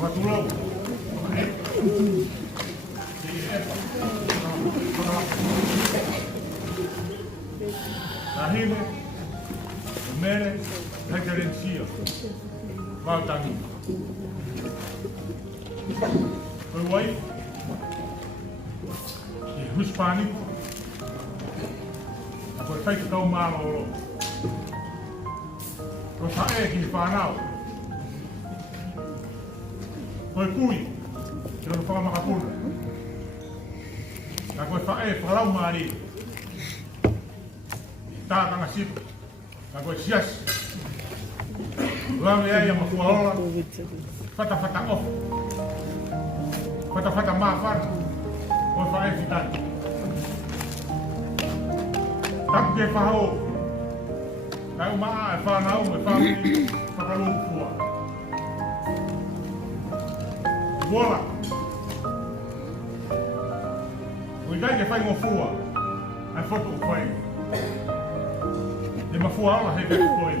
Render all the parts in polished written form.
Matulog. Tahine, mere, referencia. Valtani. Uruguai. E hispânico. Foi feito tão mal. Ko sa e ki whanau. Koe kui, ki rono whakamakapuna. Ka koe wha e whalau maari. Tātanga sipu. Ka koe sias. Lawe ai ama kuaola. Whata ofu. Whata mawhana. Koe wha e whitani. Tapu ke whahau. Kai umaa e whanau me whanau whakalungu fua. Wola. O i kai ke whai ngofua. Ai whoto o whai. E mafua ala hei veku koe.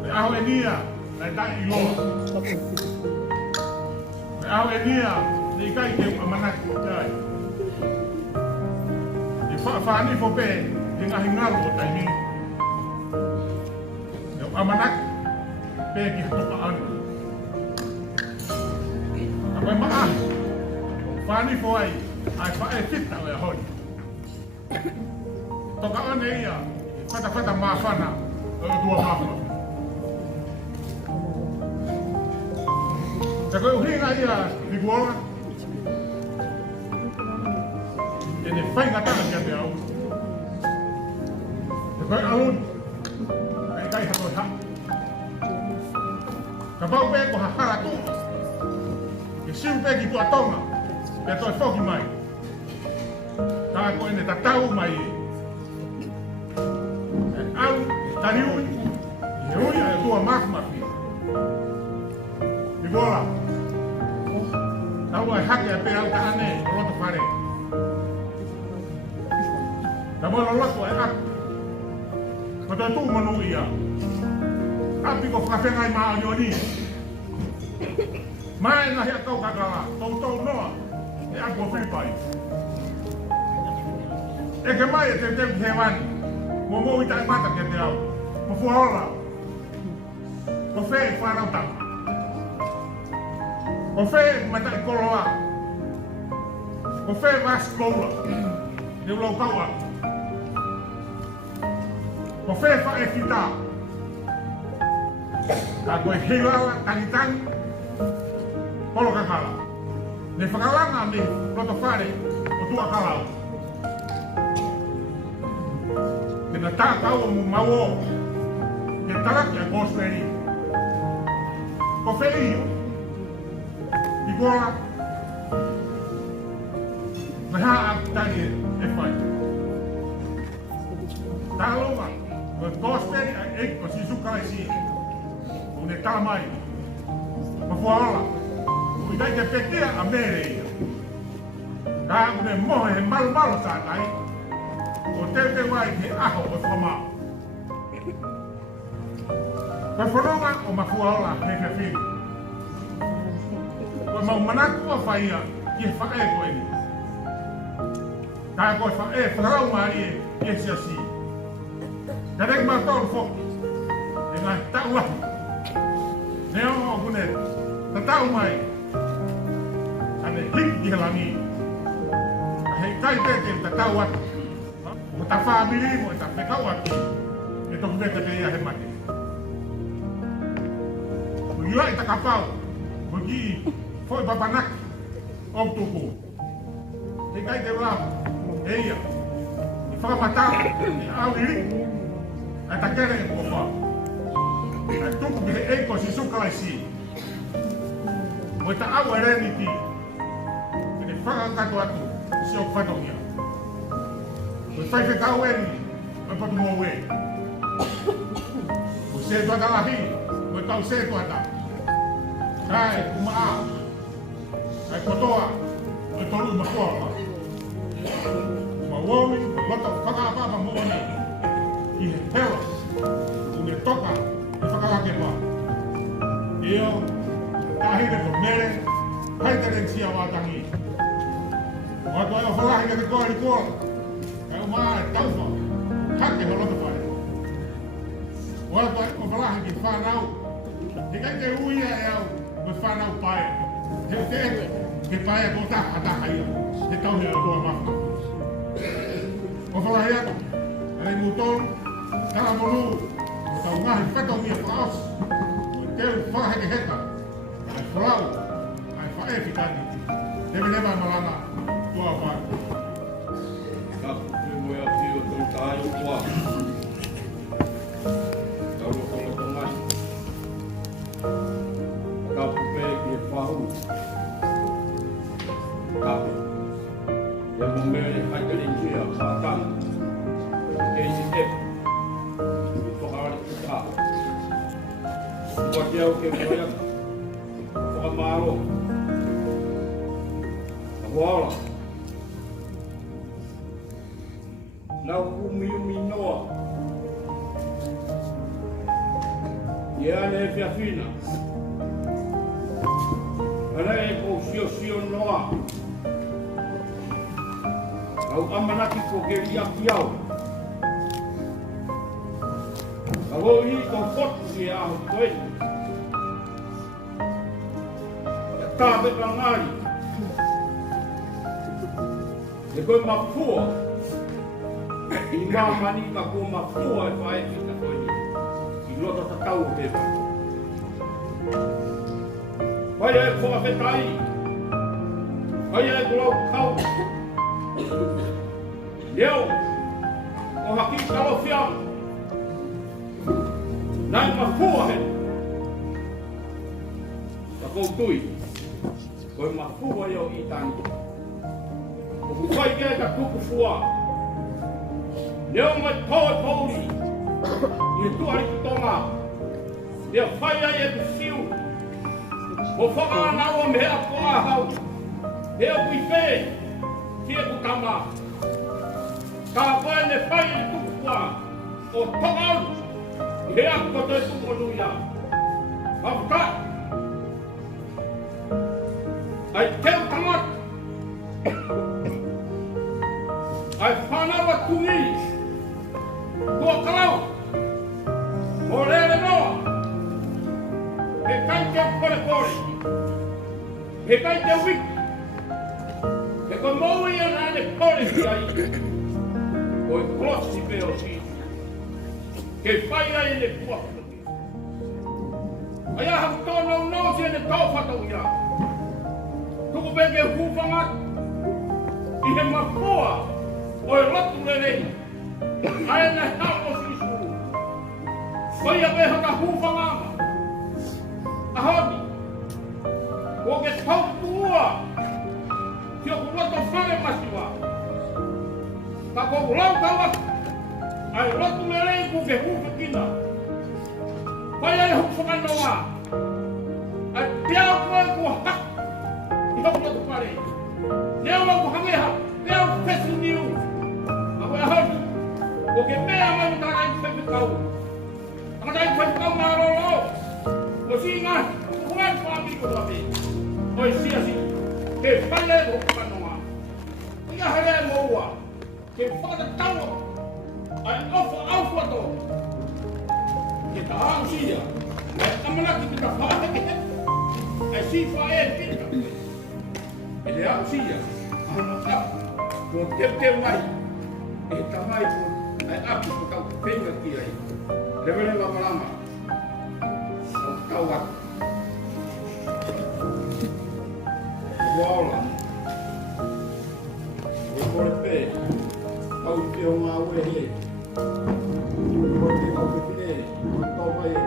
Me aho e nia, ai tai i loa. Me aho e nia, ne i kai ke amanaki o tai. Whaani fo pe, e ngahi ngaro o taimi. E o amanaki, pe ki hatoka anu. A koe maa, whaani fo ai, ai whae fita o e hoi. Toka ane ia, whata maa whana, o tua mahua. Te koe uhinga ia, Riguola. E ne whaingatanga kia te au. Te koe aun, e kai hako ha. Ka pau pe ko hahara tu. E siu pe ki tua tonga, pe toi whoki mai. Tā koe ne tatau mai e. E au, e tariui, e ui a e tua mafumafi. I bola. Tau ai hake a pe au ta ane, o loto whare. Ta mola lako e aku. Ko toi tū manu ia. Api ko whakawhengai maa o ni. Mai ngahi a kau kakala, tau noa, e aku o whipai. E ke mai e te teku he wani. Mo i tai mata ke te au. Mo fuaola. Ko whee e whanau tanga. Ko whee e matai koloa. Ko whee vasi koula. Ne ulau kaua. Ko whee whae whita. Ka koe hilawa tangitangi. Polo kakala. Ne whakalanga me roto whare o tua kalau. Kena tākau o mawo. Ke taraki a kōsperi. Ko whee I gola. Meha a tani e whai. Tālonga. Ko kōsperi a eiko si sukai si. O ne tāmai. Ma fuaola. I dai ke petea a mere ia. Ka une mohe he malu tātai. O te wai he aho o whamau. Koe whanonga o mafuaola he whiwhiri. Koe mau manaku a whaia ki he whae koe ni. Ka koe whae wharau maari e si a si. Ka rek mātou whoki. E ngai tau ahi. Neo o kune tatau mai. Ane hiki ki he langi. Ka hei kai teke tatau atu. O ta whamiri mo e ta whekau atu. E toku veka te ia he mate. Ko iwa i ta kapau. Ko ki foi papanaki. O tuku. Hei kai te wau. E ia. I whakamatau. I au iri. A ta kere e kua whau. A tuku ki he eiko si sukalai si. Mo e ta au e reni ki. E whakakato atu. Si o whanongia. Ko whai whekau e ni. Ko patu mō e. Ko se tuata lahi. Ko kau se tuata. Kai kumaa. Kai kotoa. Ko tolu makoa. Ma womi. Ko lota whakaapapa mō ni. I he pelo. Ko me toka. E whakalake pā. Io, tahine ko mere, haiteren sia watangi. Wato e whalahi ka te koe ni koa. Kai o maa e taupa, hake holota pai. Wato e whalahi ki whanau. Te kai te uia e au, me whanau pai. Te o te eke, ke pai e kota ataka ia. Te tauni a toa mafna. O whalahi atu, e muton, kala monu, o tau ngahi whetau mia whaos. Teu whaheke heka, ai whalau, ai whaefikati, newe newa malana, tua whai. Ka te moe a tio tau tāi o kua. Tau o kono ko ngai. Ka pupe ki e whahu. Ka pe. Ia mo mere haikere kia ka tani. Ke isi te. Whakaare ki tā. Waki au ke moia, whakamaro, a wala. Nau umi noa. Ia ne e whiawhina. Ana e ko sio noa. Au amanaki ko ke ria kiau. Ako hi ko fotu si aho koe. Tāpe ka ngāri. E koe mapua. I ngā mani ka ko mapua e whae ki ka koe ni. I lota ta tau o tewa. Whai e kua whetai. Whai e kulau kau. Leo. O haki kalo whiau. Nai mapua he. Ka kou tui. Koe mapua i o i tani. O kukai kea ka kuku fua. Leo mai koe pouri. I tuari ki tonga. Leo whai ai e ku siu. O whakaanau o mea koa hau. Leo kui whē. Kia ku tama. Ka koe ne whai i kuku fua. O tonga au. Hea ko te tuko nuia. Hapka. Ai teu tamat. Ai whanawa tungi. Kua karau. Mo rere noa. He kai te kore kore. He kai te wiki. He ko moui ana ane kore ki ai. Oi klosi peo si. Ke whai ai ne kuakutu. Ai aha tōnau nō si ane tau whatau ia. Tuku peke huwhangat. I he mapua o e rotu rerei. Ai ne hao o sisu. Whai a weha ka huwhangama. Ahoni. Ko ke tau tua. Ki o kuroto whare masiwa. Ka ko ulau kawa. Ai rotu rerei ku ke huwhakina. Whai ai huwhakanoa. Ai piao koe ku haka. I hoku rotu whare. Neo au hangeha. Piao pesu niu. Ako e ahoni. Ko ke mea mai tārai whewhikau. Tārai whewhikau ngā roro. O si ngā huai whāmiko rape. Oi siasi. Ke whai ai huwhakanoa. Ia here e moua. Ke whakataua. Ai ofa au whato. Ke ta au sia. Ai amanaki ki ta whāteke he. Ai si whae e pita. E le au sia. Ana ka. Ko teu mai. E ta mai ko. Ai aku ko tau penga ki ai. Lewele wa malama. O tau atu. Waola. E kore pē. Au te o ngā ue he. Kore te au te pine. Tau mai e